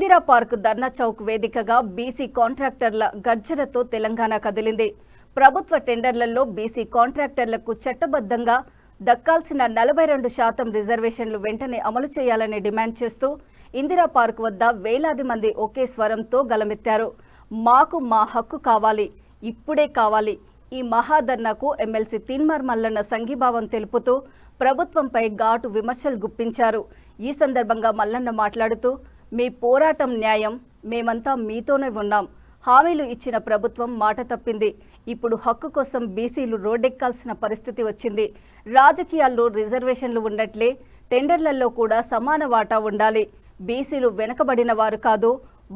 Indira park ధర్నా చౌక్ వేదికగా BC కాంట్రాక్టర్ల గర్జనతో తెలంగాణ కదిలింది. ప్రభుత్వ టెండర్లలో బీసీ కాంట్రాక్టర్లకు చట్టబద్ధంగా దక్కాల్సిన 42% రిజర్వేషన్లు వెంటనే అమలు చేయాలని డిమాండ్ చేస్తూ ఇందిరా పార్క్ వద్ద వేలాది మంది ఒకే స్వరంతో గలమెత్తారు. మాకు మా హక్కు కావాలి, ఇప్పుడే కావాలి. ఈ మహాధర్నాకు ఎమ్మెల్సీ తీన్మార్ మల్లన్న సంఘీభావం తెలుపుతూ ప్రభుత్వంపై ఘాటు విమర్శలు గుప్పించారు. ఈ సందర్భంగా మల్లన్న మాట్లాడుతూ, మీ పోరాటం న్యాయం, మేమంతా మీతోనే ఉన్నాం. హామీలు ఇచ్చిన ప్రభుత్వం మాట తప్పింది. ఇప్పుడు హక్కు కోసం బీసీలు రోడ్డెక్కాల్సిన పరిస్థితి వచ్చింది. రాజకీయాల్లో రిజర్వేషన్లు ఉన్నట్లే టెండర్లలో కూడా సమాన వాటా ఉండాలి. బీసీలు వెనకబడిన వారు కాదు,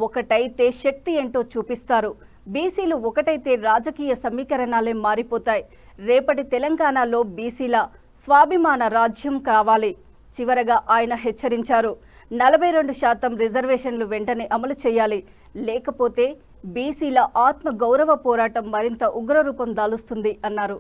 ఒకటైతే శక్తి ఏంటో చూపిస్తారు. బీసీలు ఒకటైతే రాజకీయ సమీకరణాలే మారిపోతాయి. రేపటి తెలంగాణలో బీసీల స్వాభిమాన రాజ్యం కావాలి. చివరగా ఆయన హెచ్చరించారు, 42% రిజర్వేషన్లు వెంటనే అమలు చేయాలి. లేకపోతే బీసీల ఆత్మ గౌరవ పోరాటం మరింత ఉగ్రరూపం దాలుస్తుంది అన్నారు.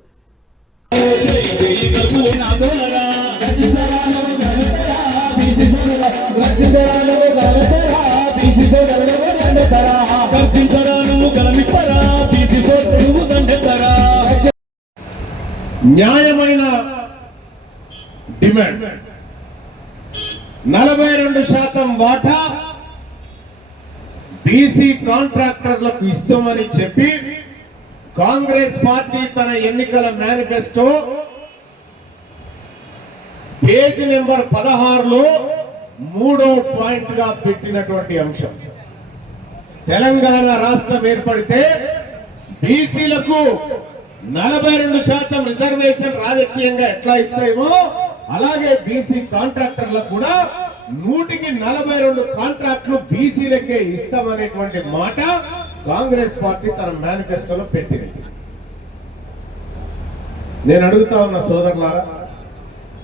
న్యాయమైన డిమాండ్ 42% వాటా బీసీ కాంట్రాక్టర్లకు ఇస్తామని చెప్పి కాంగ్రెస్ పార్టీ తన ఎన్నికల మేనిఫెస్టో పేజీ నెంబర్ 16లో 3వ పాయింట్ గా పెట్టినటువంటి అంశం. తెలంగాణ రాష్ట్రం ఏర్పడితే బీసీలకు 42% రిజర్వేషన్ రాజకీయంగా ఎట్లా ఇస్తాయేమో అలాగే బీసీ కాంట్రాక్టర్లకు కూడా 100కి 42 కాంట్రాక్టులు బీసీలకే ఇస్తామనేటువంటి మాట కాంగ్రెస్ పార్టీ తన మేనిఫెస్టోలో పెట్టింది. నేను అడుగుతా ఉన్న సోదరులారా,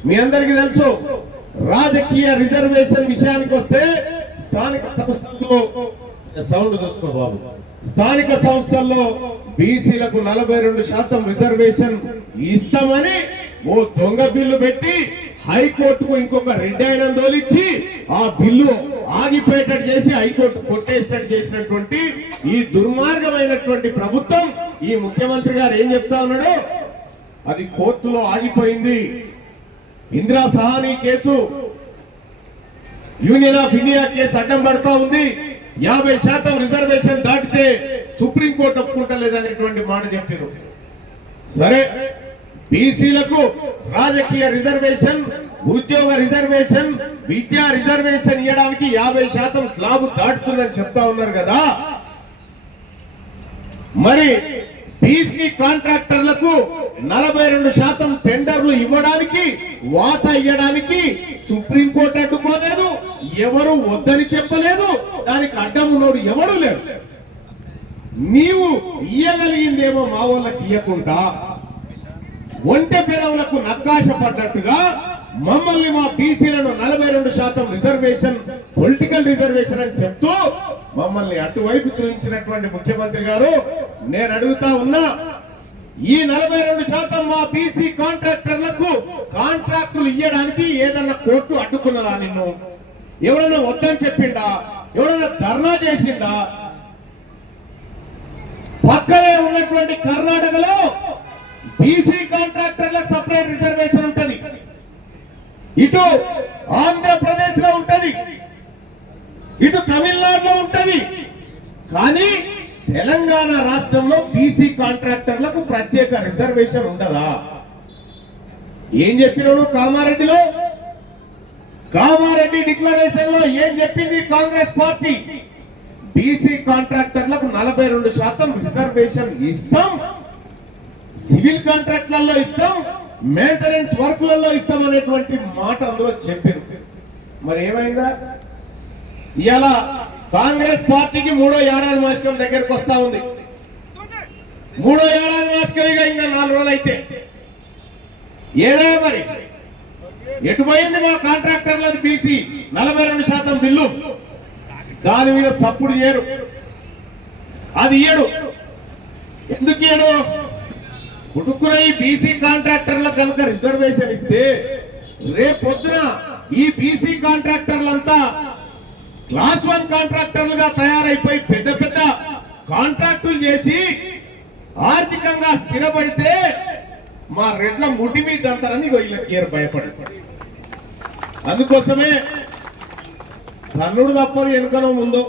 మీ అందరికీ తెలుసు, రాజకీయ రిజర్వేషన్ విషయానికి వస్తే స్థానిక సంస్థల్లో సౌండ్ చూసుకో బాబు, స్థానిక సంస్థల్లో బీసీలకు 42% రిజర్వేషన్ ఇస్తామని ఓ దొంగ బిల్లు పెట్టి హైకోర్టుకు ఇంకొక రెడ్ అయిన తోలిచ్చి ఆ బిల్లు ఆగిపోయేటట్టు చేసి హైకోర్టు కొట్టేసేటట్టు చేసినటువంటి ఈ దుర్మార్గమైనటువంటి ప్రభుత్వం, ఈ ముఖ్యమంత్రి గారు ఏం చెప్తా ఉన్నాడు, అది కోర్టులో ఆగిపోయింది. Indira Sahani case, union of India case అడ్డం పడతా ఉంది. 50% రిజర్వేషన్ దాటితే సుప్రీంకోర్టు ఒప్పుకుంటలేదనేటువంటి మాట చెప్పారు. సరే, బీసీలకు రాజకీయ రిజర్వేషన్, ఉద్యోగ రిజర్వేషన్, విద్యా రిజర్వేషన్ ఇవ్వడానికి 50% స్లాబ్ దాటుతుందని చెప్తా ఉన్నారు కదా. మరి బీసీ కాంట్రాక్టర్లకు 42% టెండర్లు ఇవ్వడానికి, వాటా ఇవ్వడానికి సుప్రీంకోర్టు అడ్డుకోలేదు, ఎవరు వద్దని చెప్పలేదు, దానికి అడ్డమున్నోడు ఎవడు లేడు. నీవు ఇయ్యగలిగిందేమో మా వాళ్ళకి ఇయ్యకుండా ఒంటె పెరవులకు నక్కాశ పడ్డట్టుగా మమ్మల్ని, మా బీసీలను 42% రిజర్వేషన్, పొలిటికల్ రిజర్వేషన్ అని చెప్తూ మమ్మల్ని అటువైపు చూపించినటువంటి ముఖ్యమంత్రి గారు, నేను అడుగుతా ఉన్నా, ఈ 42% మా బీసీ కాంట్రాక్టర్లకు కాంట్రాక్టులు ఇవ్వడానికి ఏదన్నా కోర్టు అడ్డుకున్నదా? నిన్ను ఎవరన్నా వద్దని చెప్పిండా? ఎవరన్నా ధర్నా చేసిందా? పక్కనే ఉన్నటువంటి కర్ణాటకలో బీసీ కాంట్రాక్టర్లకు సపరేట్ రిజర్వేషన్ ఉంటది, ఇటు ఆంధ్రప్రదేశ్ లో ఉంటది, ఇటు తమిళనాడులో ఉంటది. కానీ తెలంగాణ రాష్ట్రంలో బీసీ కాంట్రాక్టర్లకు ప్రత్యేక రిజర్వేషన్ ఉండదా? ఏం చెప్పినాడు కామారెడ్డిలో? కామారెడ్డి డిక్లరేషన్ లో ఏం చెప్పింది కాంగ్రెస్ పార్టీ? బీసీ కాంట్రాక్టర్లకు 42% రిజర్వేషన్ ఇస్తాం, సివిల్ కాంట్రాక్ట్లలో ఇస్తాం, మెయింటెనెన్స్ వర్క్లలో ఇస్తాం అనేటువంటి మాట అందులో చెప్పారు. మరి ఏమైందా? ఇవాళ కాంగ్రెస్ పార్టీకి 3వ ఏడాది మాసికం దగ్గరకు వస్తా ఉంది. 3వ ఏడాది మాసికమిగా ఇంకా 4 రోజులు అయితే ఏదే మరి ఎటుపోయింది మా కాంట్రాక్టర్లది బీసీ 42% బిల్లు? దాని మీద సప్పుడు చేయరు, అది ఇయ్యడు. ఎందుకు ఇయ్యడు? పుట్టుకున్న ఈ బీసీ కాంట్రాక్టర్లకు కనుక రిజర్వేషన్ ఇస్తే రేపొద్దున ఈ బీసీ కాంట్రాక్టర్లంతా క్లాస్ 1 కాంట్రాక్టర్లుగా తయారైపోయి పెద్ద పెద్ద కాంట్రాక్టులు చేసి ఆర్థికంగా స్థిరపడితే మా రెడ్ల ముడి మీద అంటారని వీళ్ళకి భయపడి, అందుకోసమే తన్నుడు తప్పదు వెనుకనో ముందు